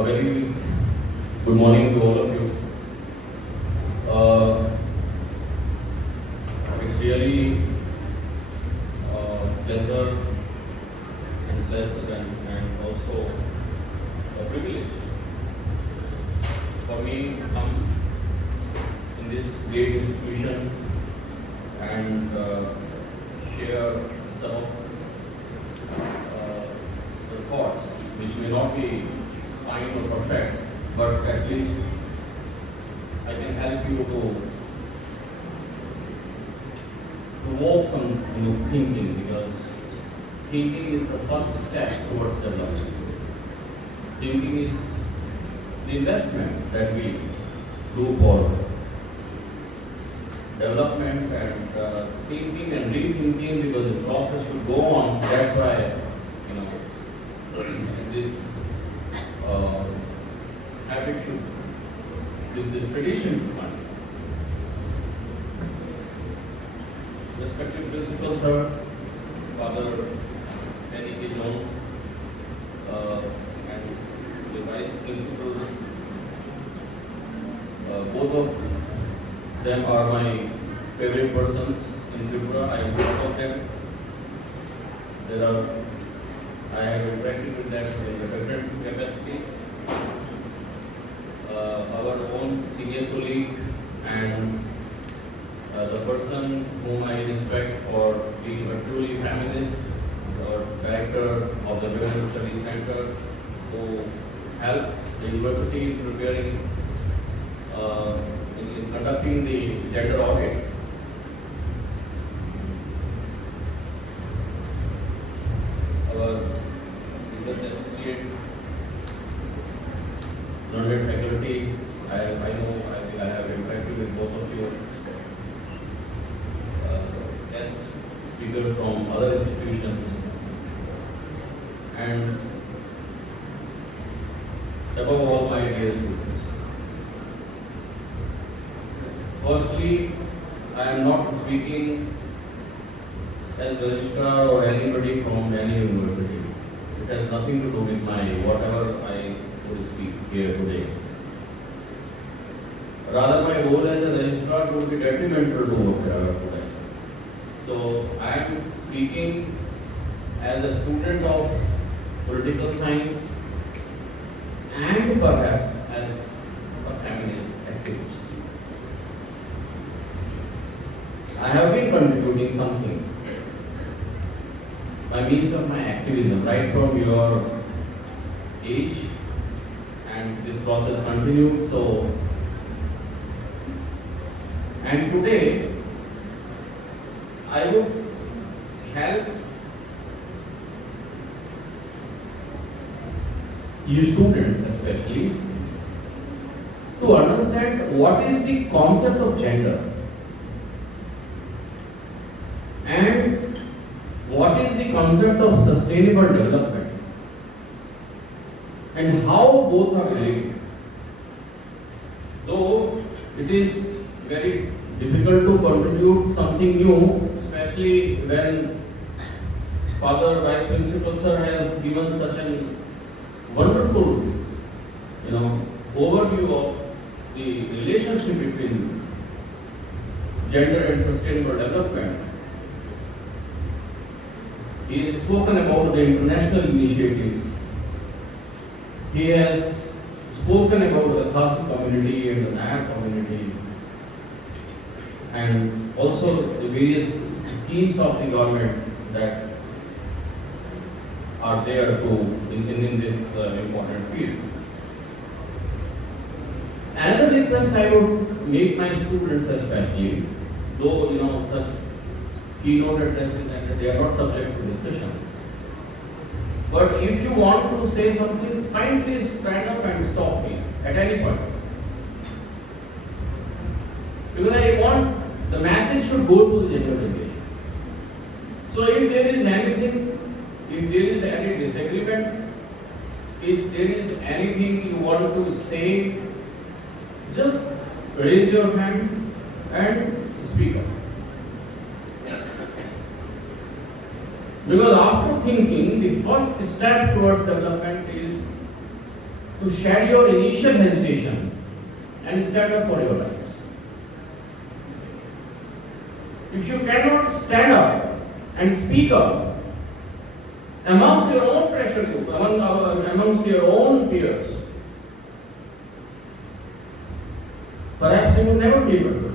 A very good morning to all of you. Uh, it's really pleasure and also a privilege for me to come in this great institution and share some of the thoughts which may not be fine or perfect, but at least I can help you to provoke some thinking, because thinking is the first step towards development. Thinking is the investment that we do for development, and thinking and rethinking, because this process should go on. That's why this habit should, this tradition should continue. Respected principal sir, Father N.E.K. John, and the vice principal, both of them are my favorite persons in Tripura. I am proud of them. I have interacted with them in the different capacities. Our own senior colleague and the person whom I respect for being a truly feminist, or director of the Women's Studies Center, who helped the university in preparing, in conducting the gender audit. Our research associate, learned faculty, I know I have interacted with both of you. Guest speaker from other institutions, and above all, my dear students. Firstly, I am not speaking as registrar or anybody from any university. It has nothing to do with my whatever I would speak here today. Rather, my role as a registrar would be detrimental to what I say. So, I am speaking as a student of political science and perhaps as a feminist activist. I have been contributing something by means of my activism right from your age, and this process continues. So, and today I would help you students especially to understand what is the concept of gender and what is the concept of sustainable development and how both are related. Though it is very difficult to contribute something new, especially when Father Vice Principal Sir has given such a wonderful, overview of the relationship between gender and sustainable development. He has spoken about the international initiatives. He has spoken about the Khasi community and the Nayak community, and also the various schemes of the government that are there to in this important field. Another request I would make my students especially, though such keynote addresses and they are not subject to discussion. But if you want to say something, kindly stand up and stop me at any point. Because I want the message should go to the general education. So if there is anything, if there is any disagreement, if there is anything you want to say, just raise your hand and speak up. Because after thinking, the first step towards development is to shed your initial hesitation and stand up for your rights. If you cannot stand up and speak up amongst your own pressure group, amongst your own peers, perhaps you will never be able to do it.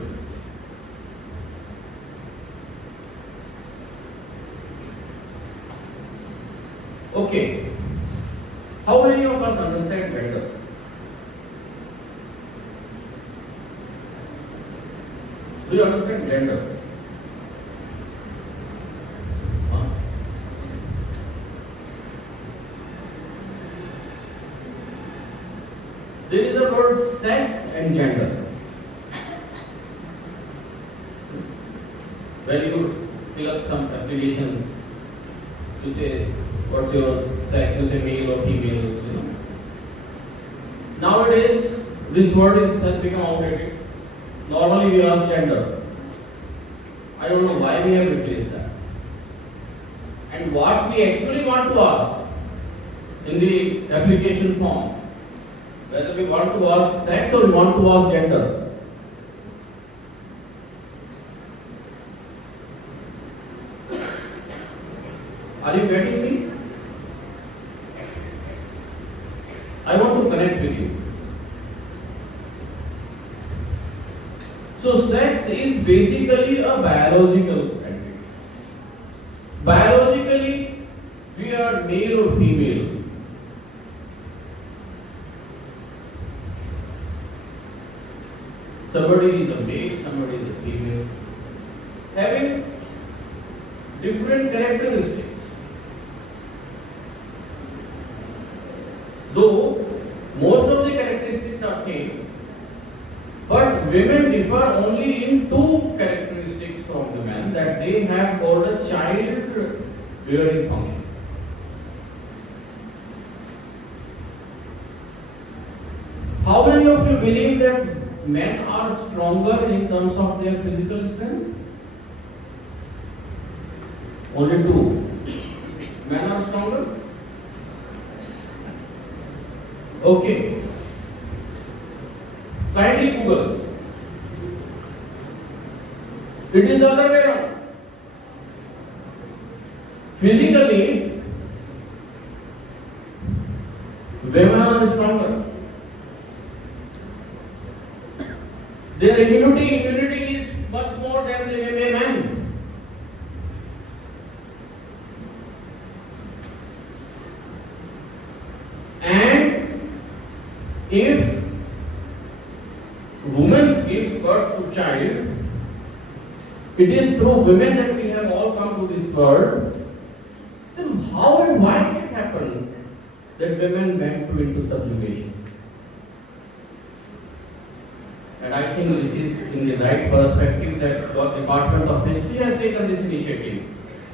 Okay, how many of us understand gender? Do you understand gender? Huh? There is a word sex and gender. When you fill up some application, you say, what's your sex? You say male or female, you know. Nowadays, this word has become outdated. Normally we ask gender. I don't know why we have replaced that. And what we actually want to ask in the application form, whether we want to ask sex or we want to ask gender. Are you getting me? I want to connect with you. So sex is basically a biological activity. Biologically, we are male or female. Somebody is a male, somebody is a female, having different characteristics. Though most of the characteristics are same, but women differ only in two characteristics from the men, that they have called a child bearing function. How many of you believe that men are stronger in terms of their physical strength? Only two. Men are stronger? Okay. Kindly Google. It is the other way around. Physically, women are stronger. Their immunity is much more than the men. And if woman gives birth to child, it is through women that we have all come to this world. Then how and why did it happen that women went into subjugation? And I think this is in the right perspective that the Department of History has taken this initiative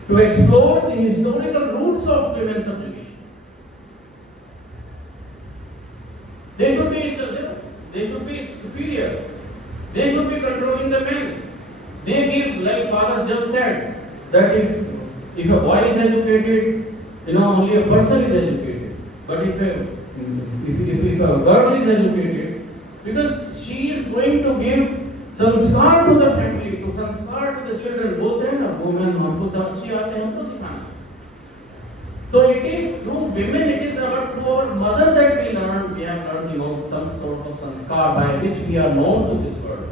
to explore the historical roots of women's subjugation. They should be superior. They should be controlling the men. They give, like father just said, that if a boy is educated, only a person is educated. But if a girl is educated, because she is going to give sanskar to the family, to sanskar to the children, both हैं ना, women हमको सब अच्छी आते हैं हमको सिखाना. So it is through women, it is through our mother that we have learned, some sort of sanskar by which we are known to this world.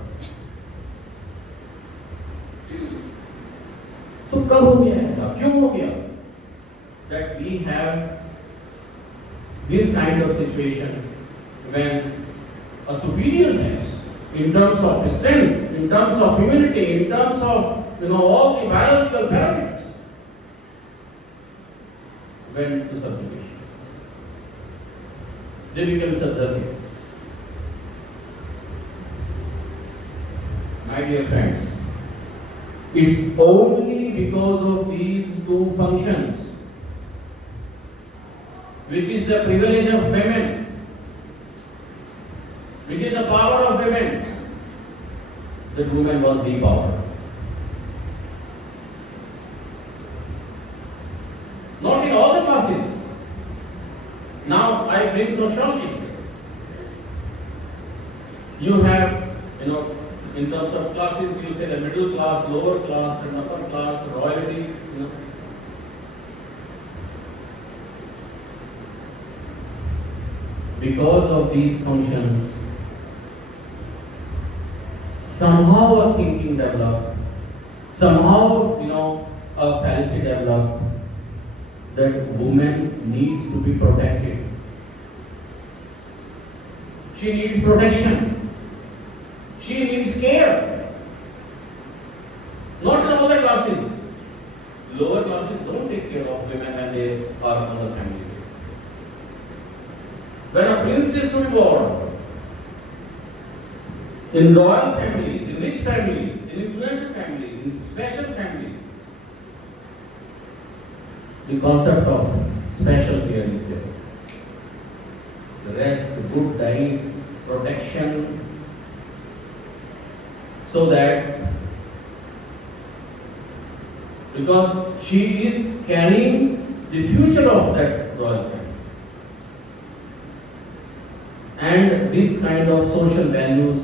तो कब हो गया ऐसा? क्यों हो गया? That we have this kind of situation when a superior sex, in terms of strength, in terms of immunity, in terms of all the biological parameters, went to subjugation. They became subservient. My dear friends, it's only because of these two functions, which is the privilege of women, which is the power of women, that woman was depowered. Not in all the classes. Now I bring sociology. You have, in terms of classes, you say the middle class, lower class, and upper class, royalty. Because of these functions, somehow a thinking developed, somehow, a fallacy developed that woman needs to be protected. She needs protection. She needs care. Not in all the classes. Lower classes don't take care of women when they are on the family. When a prince is to be born, in royal families, in rich families, in influential families, in special families, the concept of special care is there. The rest, the good diet, protection, so that because she is carrying the future of that royal family. And this kind of social values,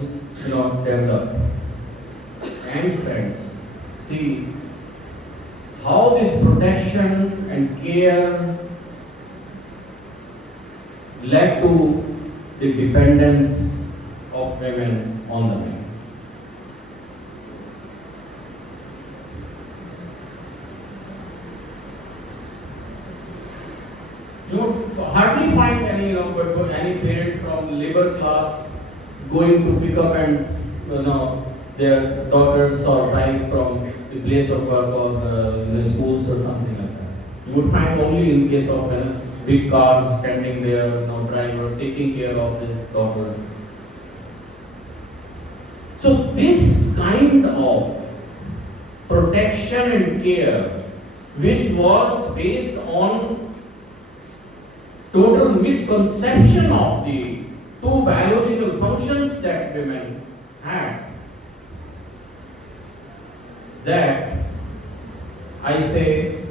develop. And friends, see how this protection and care led to the dependence of women on the men. You would hardly find any, any parent from labor class going to pick up and, their daughters or wife from the place of work or in the schools or something like that. You would find only in case of big cars standing there, drivers taking care of the daughters. So this kind of protection and care, which was based on total misconception of the two biological functions that women had, that I say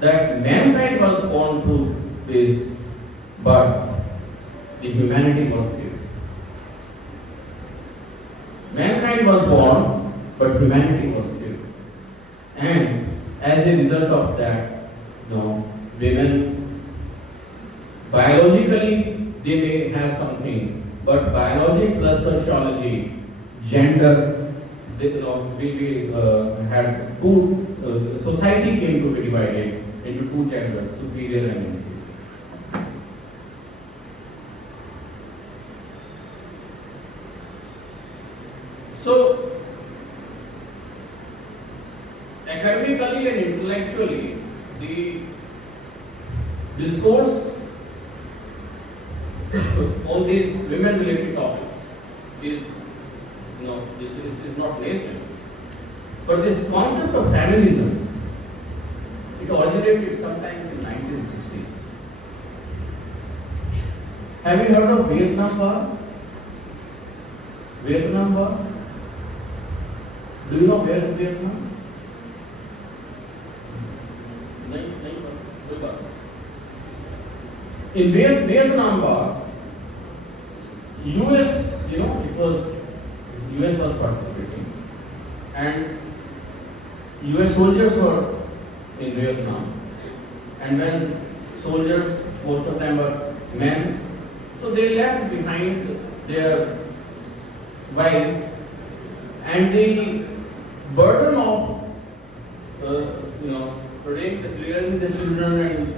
that mankind was born through this, but the humanity was given. Mankind was born, but humanity was given. And as a result of that, women biologically they may have something, but biology plus sociology, gender, we had two. Society came to be divided into two genders, superior and inferior. So, academically and intellectually, the discourse on these women-related topics is, is not nascent. But this concept of feminism, it originated sometimes in 1960s. Have you heard of Vietnam War? Vietnam War? Do you know where is Vietnam? In Vietnam War, US, US was participating, and US soldiers were in Vietnam, and when soldiers, most of them were men, so they left behind their wives, and the burden of rearing the children and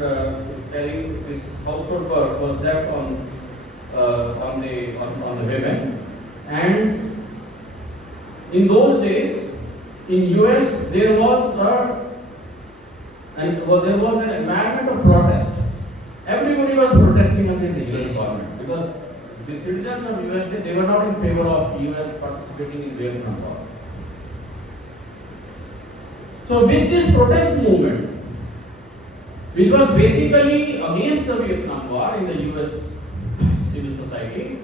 carrying this household work was left on the women. And in those days, in US, there was an environment of protest. Everybody was protesting against the US government because the citizens of USA, they were not in favor of US participating in Vietnam War. So with this protest movement, which was basically against the Vietnam War in the US civil society,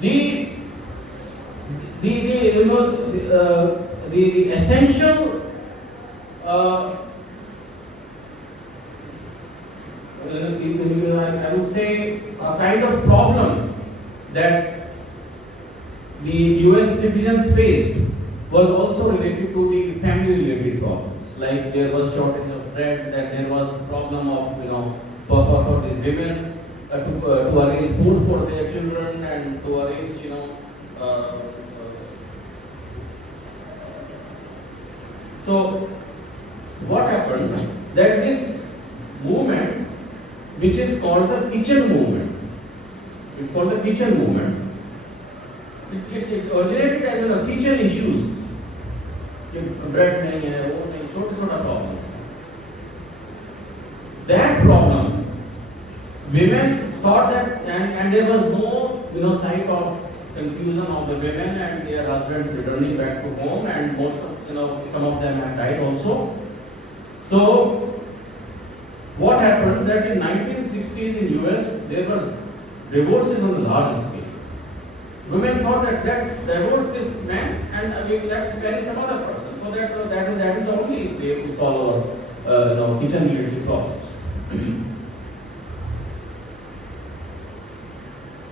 the essential I would say a kind of problem that the US citizens faced was also related to the family related problems. Like there was shortage of bread, that there was problem of, for these women to arrange food for their children and to arrange, so what happened that this movement, which is called the kitchen movement, it's called the kitchen movement. It originated as a kitchen issues. Bread nahi hai, wo nahi, छोटे problems. That problem, women thought that, and there was no sight of confusion of the women and their husbands returning back to home, and most of, some of them had died also. So what happened that in 1960s in US there was divorces on a large scale. Women thought that let's divorce this man and let's marry some other person. So that is the only way to solve our kitchen related problems.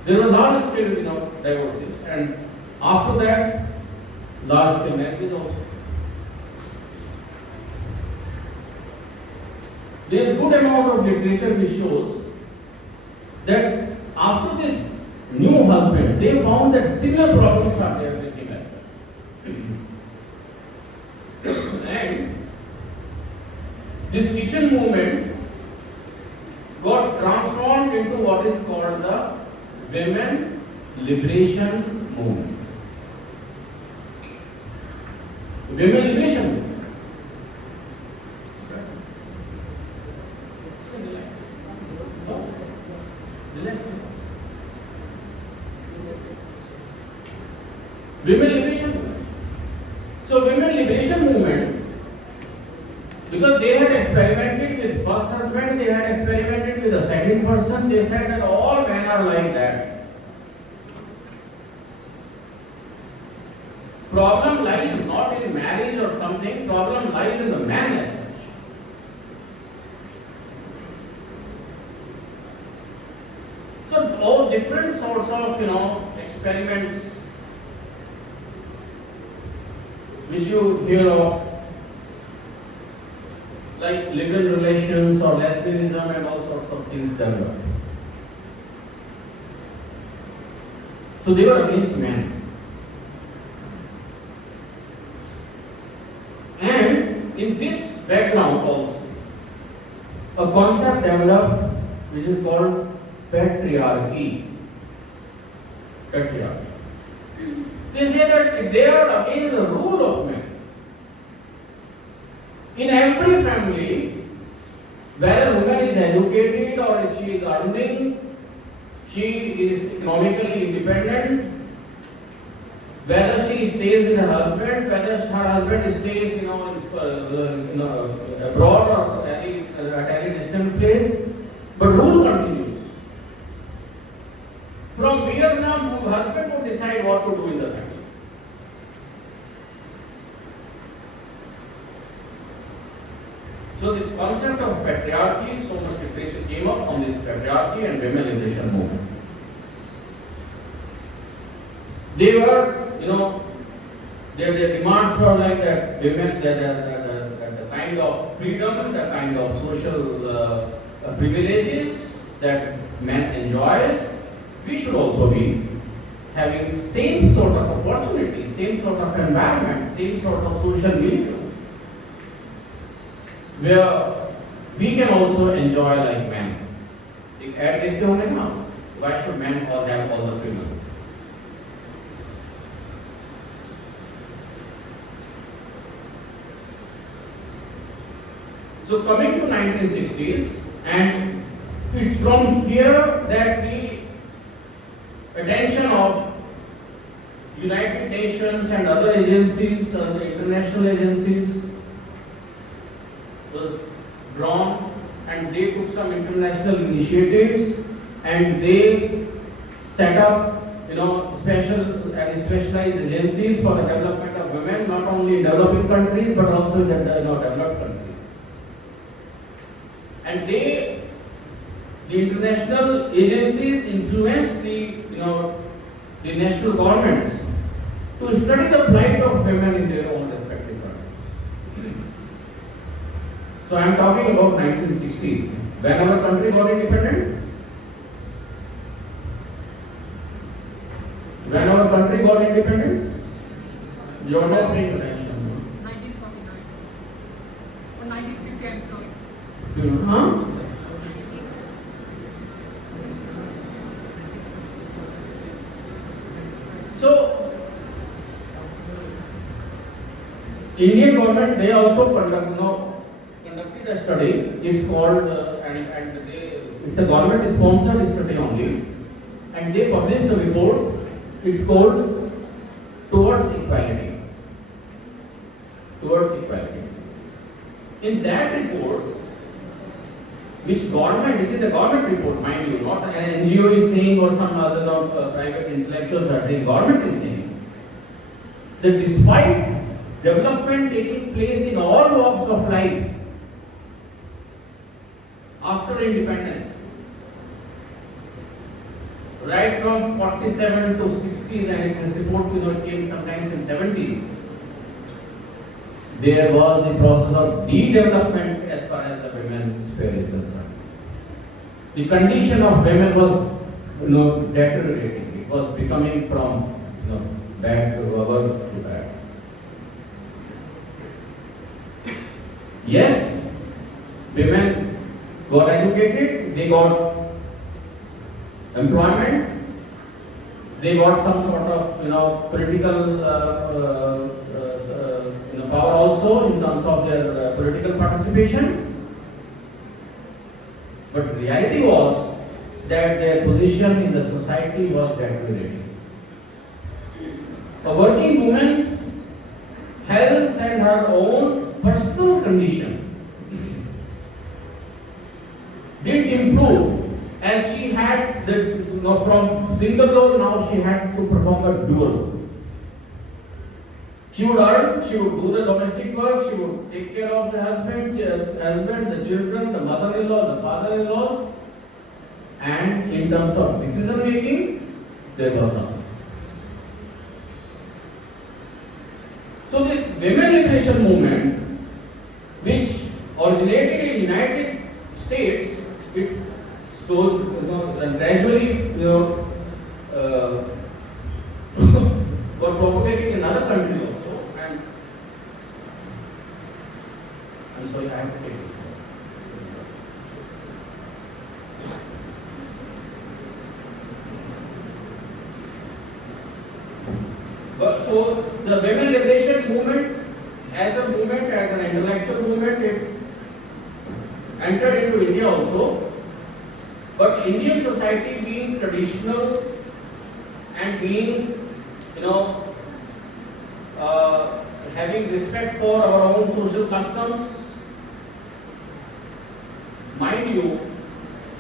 There were large scale divorces, and after that large scale marriages also. There is good amount of literature which shows that after this new husband, they found that similar problems are there with him as well. And this kitchen movement got transformed into what is called the Women Liberation Movement. Women Liberation Movement. Women Liberation Movement. So Women Liberation Movement, because they had experimented with first husband, they had experimented with the second person, they said that all men are like that. Problem lies not in marriage or something, problem lies in the man as such. So all different sorts of experiments which you hear of, like live-in relations or lesbianism and all sorts of things developed. So they were against men. And in this background also, a concept developed which is called patriarchy. Patriarchy. They say that they are against the rule of men. In every family, whether woman is educated or if she is earning, she is economically independent, whether she stays with her husband, whether her husband stays abroad or at any distant place, but rule continues. From Vietnam, the husband would decide what to do in the family. So this concept of patriarchy, so much literature came up on this patriarchy and women liberation movement. They were, their demands were like that women, the kind of freedom, the kind of social privileges that men enjoys, we should also be having same sort of opportunity, same sort of environment, same sort of social milieu, where we can also enjoy like men. Why should men all have all the freedom? So coming to 1960s, and it's from here that the attention of United Nations and other agencies, the international agencies, was drawn, and they took some international initiatives, and they set up special and specialized agencies for the development of women, not only in developing countries but also in the developed countries. And the international agencies influenced the national governments to study the plight of women in their own respective countries. So I am talking about 1960s, when our country got independent. When our country got independent, you are not paying attention. 1949 or 1950, I'm sorry. Huh? So, Indian government, they also conducted a study. It's called it's a government sponsored study only, and they published a report. It's called Towards Equality. Towards Equality. In that report, which is a government report, mind you, not an NGO is saying or some other private intellectuals are saying, government is saying that despite development taking place in all walks of life after independence, right from 47 to 60s, and this report came sometimes in 70s, there was the process of de-development as far as the women's sphere is concerned. The condition of women was deteriorating. It was becoming from bad to worse to bad. Yes, women got educated, they got employment, they got some sort of political power also in terms of their political participation. But reality was that their position in the society was deteriorating. A working woman's health and her own personal condition did improve, as she had from single role, now she had to perform a dual. She would earn, she would do the domestic work, she would take care of the husband, the children, the mother-in-law, the father-in-laws, and in terms of decision making, there was nothing. So this women liberation movement, which originated in United States, it gradually were propagated in other countries also. And I'm sorry, I have to take this. But so the women liberation movement, as a movement, as an intellectual movement, it entered into India also. But Indian society, being traditional and being having respect for our own social customs, mind you,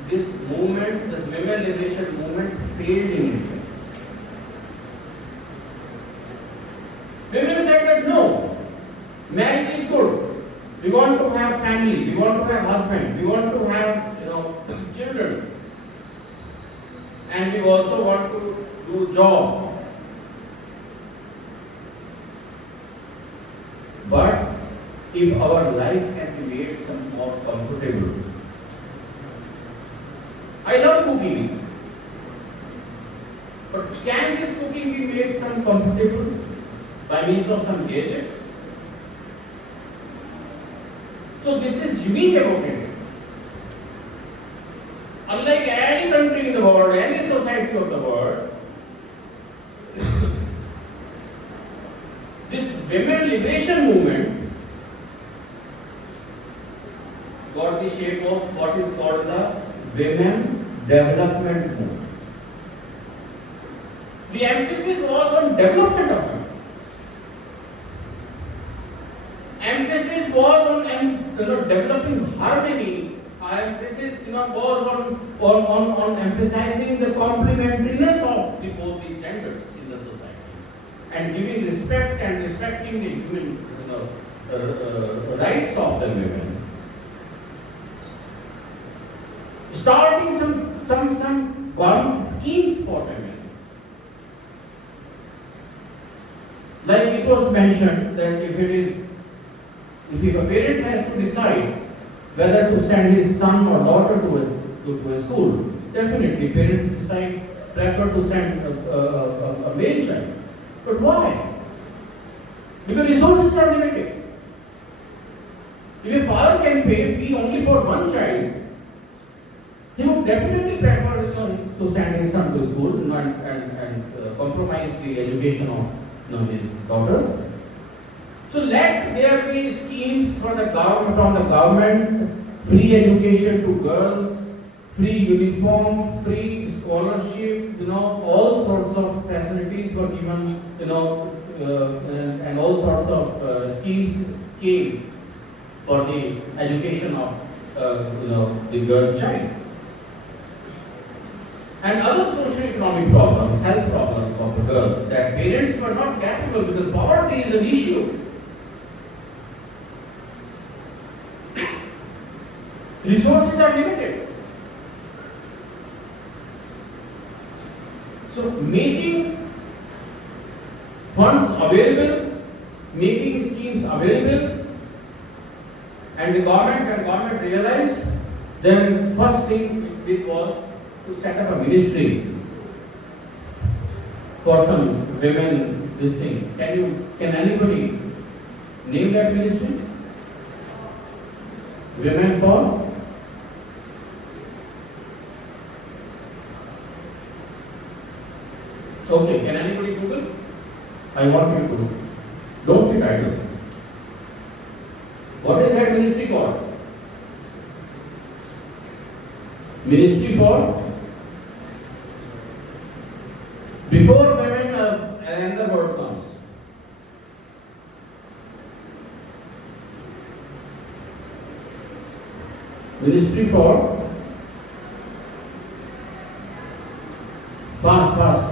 this movement, this women liberation movement failed in India. Women said that no, marriage is good. We want to have family, we want to have husband, we want to have children, and we also want to do job. But if our life can be made some more comfortable, I love cooking, but can this cooking be made some comfortable by means of some gadgets? So this is unique about India. Unlike any country in the world, any society of the world, this women liberation movement got the shape of what is called the women development movement. The emphasis was on development of women. Emphasis was on developing harmony. Emphasis was on emphasizing the complementariness of both the genders in the society, and giving respect and respecting the human rights of the women. Starting some government schemes for women. Like it was mentioned that if a parent has to decide whether to send his son or daughter to a school, definitely parents prefer to send a male child. But why? Because resources are limited. If a father can pay fee only for one child, he would definitely prefer to send his son to school and compromise the education of his daughter. So let there be schemes for from the government, free education to girls, free uniform, free scholarship, all sorts of facilities were given, and all sorts of schemes came for the education of, the girl child. And other socio-economic problems, health problems of the girls that parents were not capable because poverty is an issue. Resources are limited. So making funds available, making schemes available, and when government realized, then first thing it did was to set up a ministry for some women, this thing. Can anybody name that ministry? Women for? Okay, can anybody Google? I want you to. Don't sit idle. What is that ministry called? Ministry for? Before women, another word comes. Ministry for? Fast.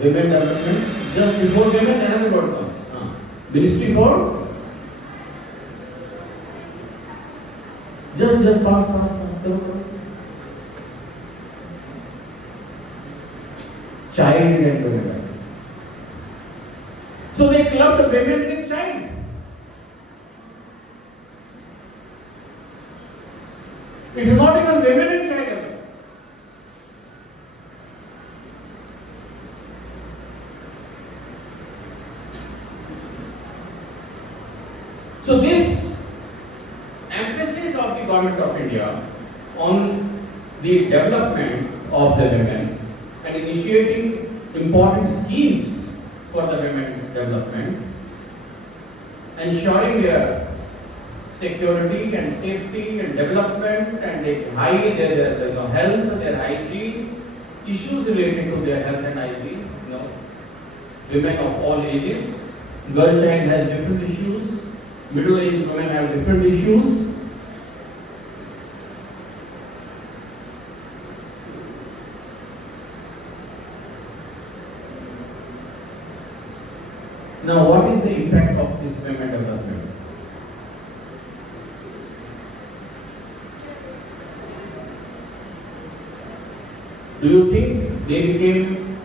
Women development. Just before women, another word comes. Ministry for? Just fast. Child and women. So they clubbed women with child. It is not even women and child. So this emphasis of the Government of India on the development of the women and initiating important schemes for the women development, ensuring their security and safety and development and their health, their hygiene, issues related to their health and hygiene, women of all ages. Girl child has different issues, middle-aged women have different issues. Now, what is the impact of this women development? Do you think they became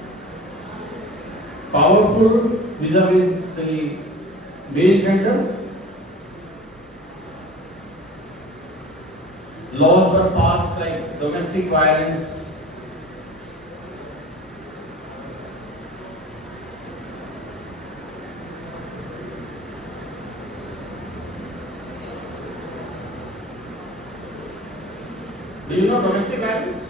powerful vis-a-vis the male gender? Laws were passed like domestic violence. Do you know domestic violence?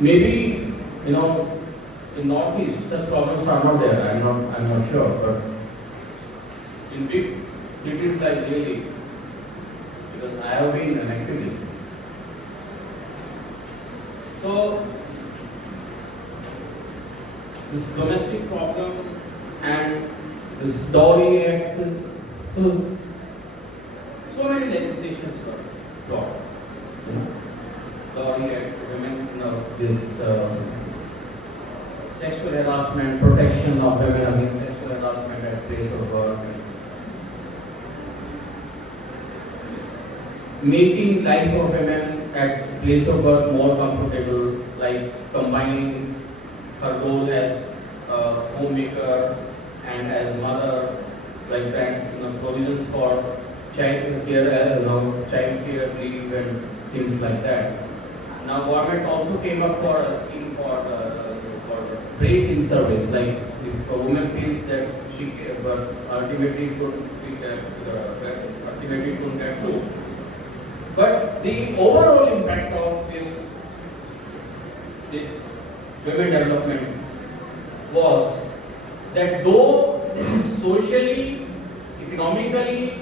Maybe, in Northeast, such problems are not there. I'm not sure, but in big cities like Delhi, because I have been an activist. So, this domestic problem and this Dowry Act, so many legislations were brought. Dowry Act, women, this sexual harassment, protection of women against sexual harassment at place of work, making life of women at place of work more comfortable, like combining her role as a homemaker and as mother, like that, provisions for child care, child care leave and things like that. Now, government also came up for a scheme for break in service, like if a woman feels that she but ultimately couldn't get through. But the overall impact of this women development was that though socially, economically,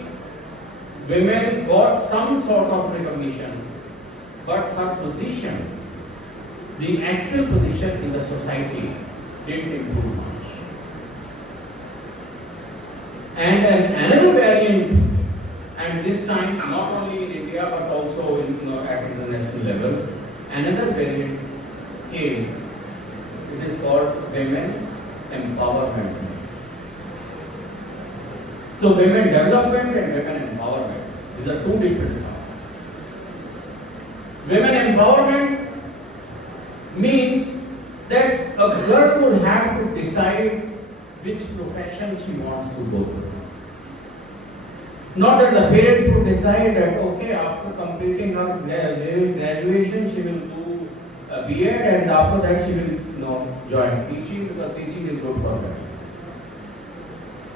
women got some sort of recognition, but her position, the actual position in the society, didn't improve much. And another variant, and this time not only in India but also at international level, another variant came. It is called women empowerment. So women development and women empowerment, these are two different things. Women empowerment means that a girl would have to decide which profession she wants to go to. Not that the parents would decide that, okay, after completing her graduation, she will do a B.Ed and after that she will join teaching because teaching is good for her.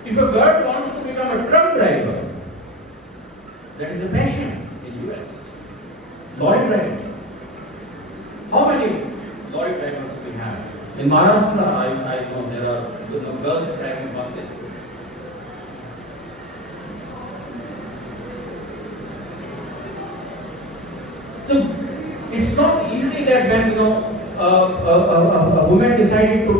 If a girl wants to become a truck driver, that is a passion in US. Lorry driver. How many lorry drivers we have? In Maharashtra, I know there are girls driving buses. So it's not easy that when a woman decided to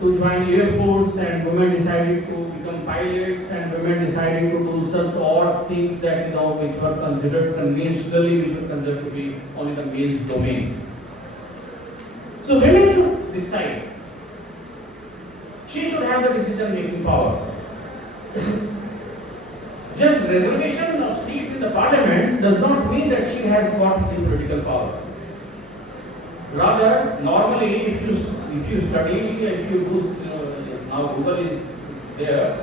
join Air Force and women decided to become pilots and women decided to do such odd things that which were considered conventionally, which were considered to be only the male's domain. So women should decide. She should have the decision-making power. Just reservation of seats in the parliament does not mean that she has got the political power. Rather, normally, if you study, if you do, now Google is there.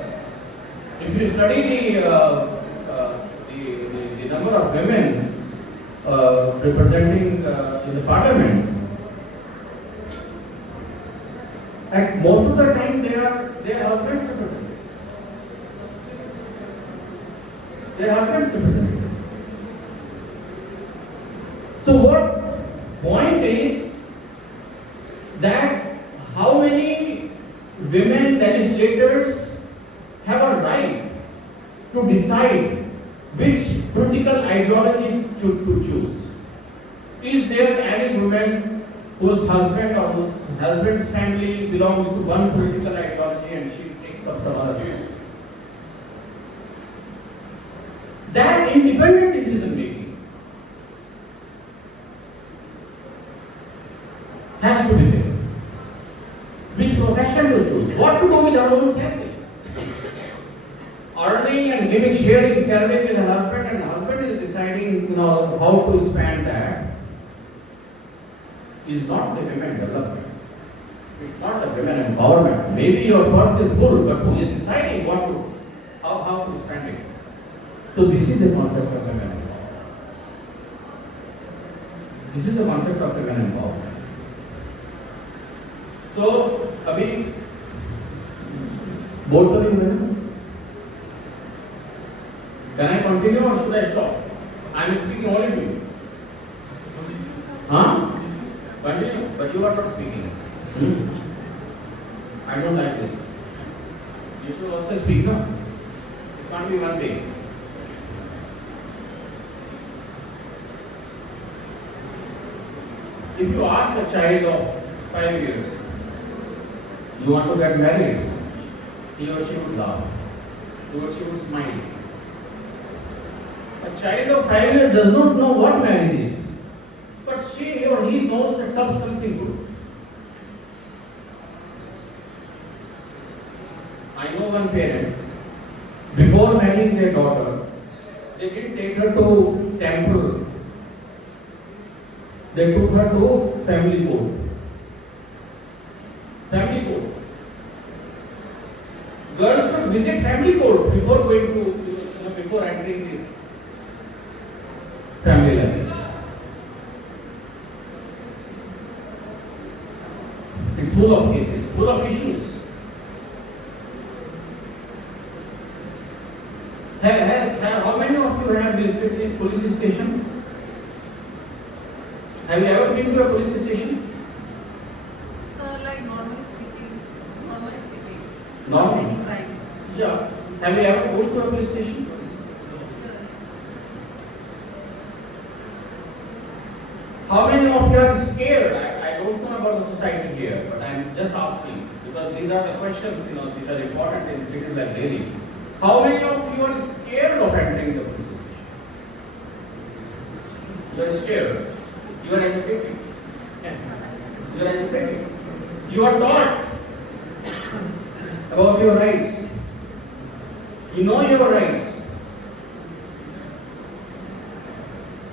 If you study the number of women representing in the parliament, and most of the time they are their husbands represented. Their husbands represented. So what point is that how many women legislators have a right to decide which political ideology to choose? Is there any woman whose husband or whose husband's family belongs to one political ideology and she takes up some other view? That independent decision making has to be there. Which profession to choose? What to do with her own salary? Earning and giving, sharing salary with her husband, and husband is deciding, how to spend that. Is not the women development. It's not the women empowerment. Maybe your purse is full, but who is deciding how to spend it? So this is the concept of women empowerment. This is the concept of women empowerment. So, abhi, both of you, can I continue or should I stop? I am speaking only to you. Huh? Continue, but you are not speaking. I don't like this. You should also speak, no? It can't be one way. If you ask a child of 5 years, you want to get married, he or she would laugh, he or she would smile. A child of 5 years does not know what marriage is, but she or he knows that something good. I know one parent, before marrying their daughter, they didn't take her to temple. They took her to family code. Family code. Girls should visit family court before going to, before entering this family life. It's full of cases, full of issues. How many of you have visited the police station? Have you ever been to a police station? Sir, like normally speaking. No. Any crime. Yeah. Have you ever gone to a police station? How many of you are scared? I don't know about the society here, but I'm just asking because these are the questions, which are important in cities like Delhi. How many of you are scared of entering the police station? You are scared. You are educated. You are educated. You are taught about your rights. You know your rights.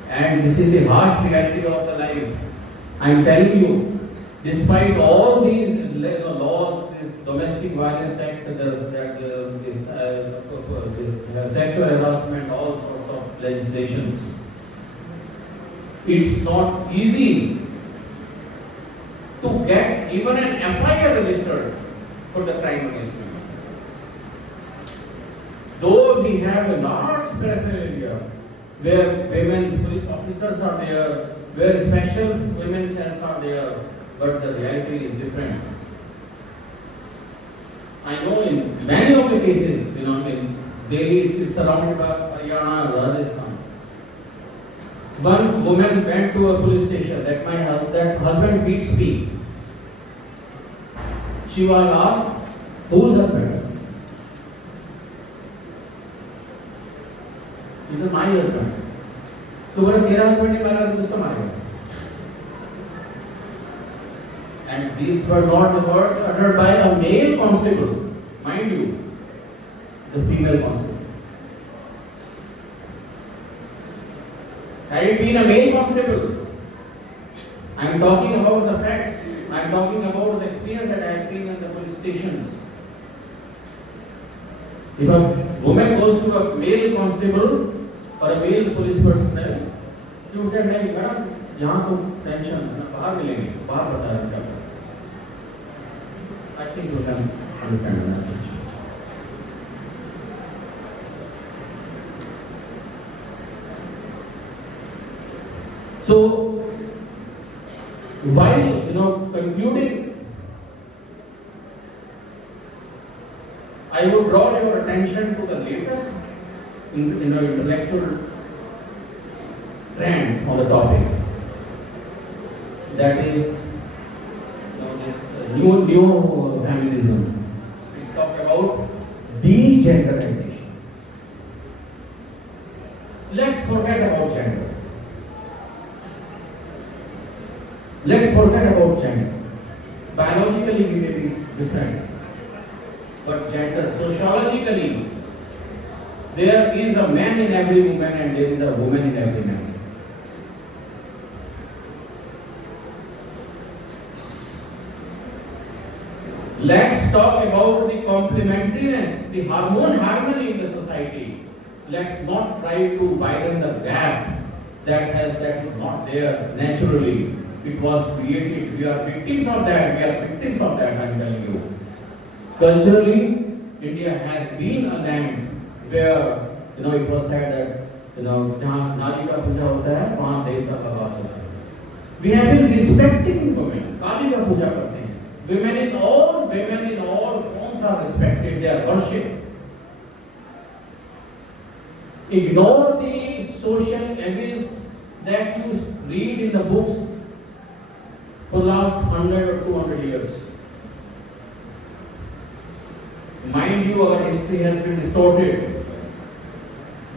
And this is the harsh reality of the life. I am telling you, despite all these laws, this Domestic Violence Act, this sexual harassment, all sorts of legislations, it's not easy to get even an FIR registered for the crime against women. Though we have a large peripheral area where women police officers are there, where special women's cells are there, but the reality is different. I know in many of the cases, in Delhi, it's surrounded by Haryana, Rajasthan. One woman went to a police station that that husband beats me. She was asked, whose husband? He said, my husband. So बोला तेरा husband ही मारा तो किसका मारेगा? And these were not the words uttered by a male constable, mind you, the female constable. Had it been a male constable, I am talking about the facts, I am talking about the experience that I have seen in the police stations. If a woman goes to a male constable or a male police personnel, she would say, नहीं madam, यहाँ तो tension है, बाहर मिलेंगे, बाहर बताया क्या? I think you can understand the message. So, while concluding, I would draw your attention to the latest intellectual trend on the topic. That is this new feminism. It's talked about degenderization. Let's forget about gender. Let's forget about gender. Biologically we may be different, but gender, sociologically, there is a man in every woman and there is a woman in every man. Let's talk about the complementariness, the harmony in the society. Let's not try to widen the gap that is not there naturally. It was created. We are victims of that. I'm telling you. Culturally, India has been a land where it was said that जहाँ नारी का पूजा होता है वहाँ देवता का वास होता है. We have been respecting women. काली का पूजा करते हैं. Women in all forms are respected. They are worshipped. Ignore the social evils that you read in the books for last 100 or 200 years. Mind you, our history has been distorted.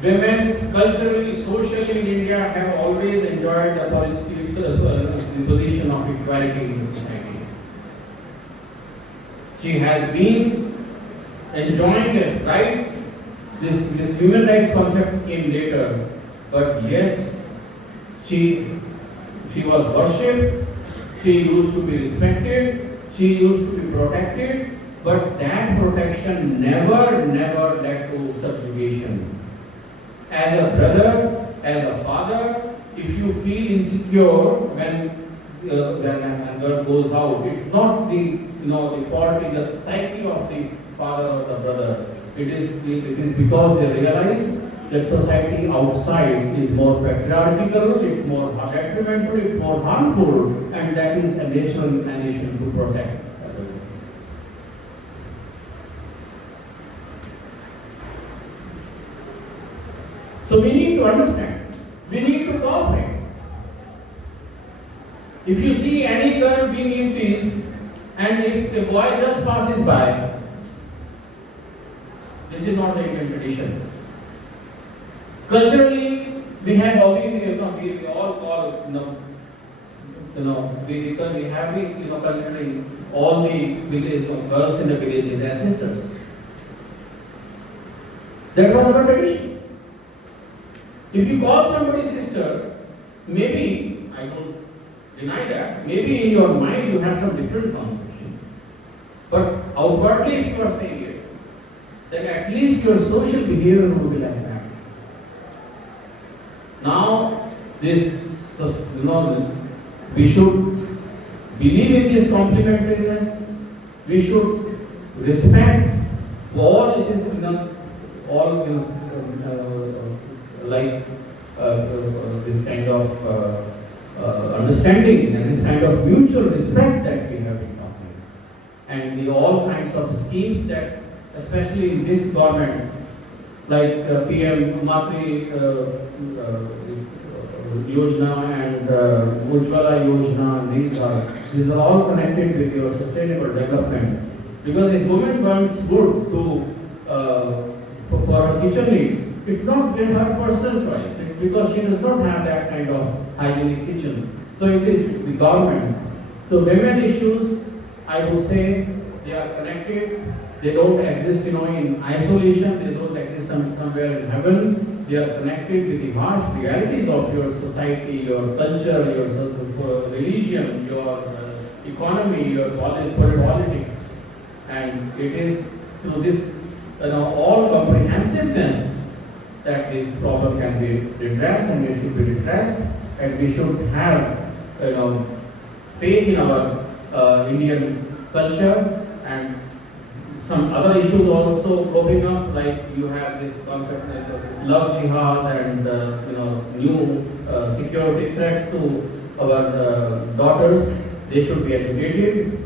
Women, culturally, socially in India have always enjoyed the position of equality in the society. She has been enjoying the rights. This human rights concept came later, but yes, she was worshipped. She used to be respected, she used to be protected, but that protection never led to subjugation. As a brother, as a father, if you feel insecure when a girl goes out, it's not the fault in the psyche of the father or the brother. It is because they realize that society outside is more patriarchal, it's more detrimental, it's more harmful, and that is a natural inclination to protect. So we need to understand, we need to cooperate. If you see any girl being teased, and if a boy just passes by, this is not the Indian tradition. Culturally, we have we all call we have been considering all the village girls in the villages as sisters. That was our tradition. If you call somebody sister, maybe I don't deny that. Maybe in your mind you have some different conception, but outwardly, if you are saying it, then at least your social behavior will be like that. Now, we should believe in this complementariness. We should respect all it is this kind of understanding and this kind of mutual respect that we have been talking, and the all kinds of schemes that, especially in this government, like PM Matri Yojana and Ujjwala Yojana, these are all connected with your sustainable development. Because if woman wants food for her kitchen needs, it's not her personal choice. It's because she does not have that kind of hygienic kitchen. So it is the government. So women issues, I would say, they are connected. They don't exist, in isolation. They don't exist somewhere in heaven. They are connected with the harsh realities of your society, your culture, your religion, your economy, your politics. And it is through this, all comprehensiveness that this problem can be redressed, and it should be redressed, and we should have, faith in our Indian culture. And some other issues also popping up, like you have this concept of this love jihad and new security threats to our daughters. They should be educated.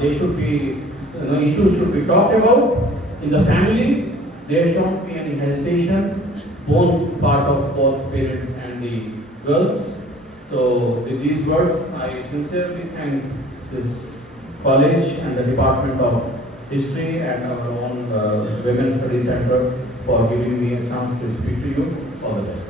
They should be issues should be talked about in the family. There shouldn't be any hesitation. Both part of both parents and the girls. So with these words, I sincerely thank this college and the Department of History and our own Women's Study Center for giving me a chance to speak to you. All the best.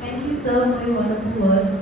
Thank you, sir, for your wonderful words.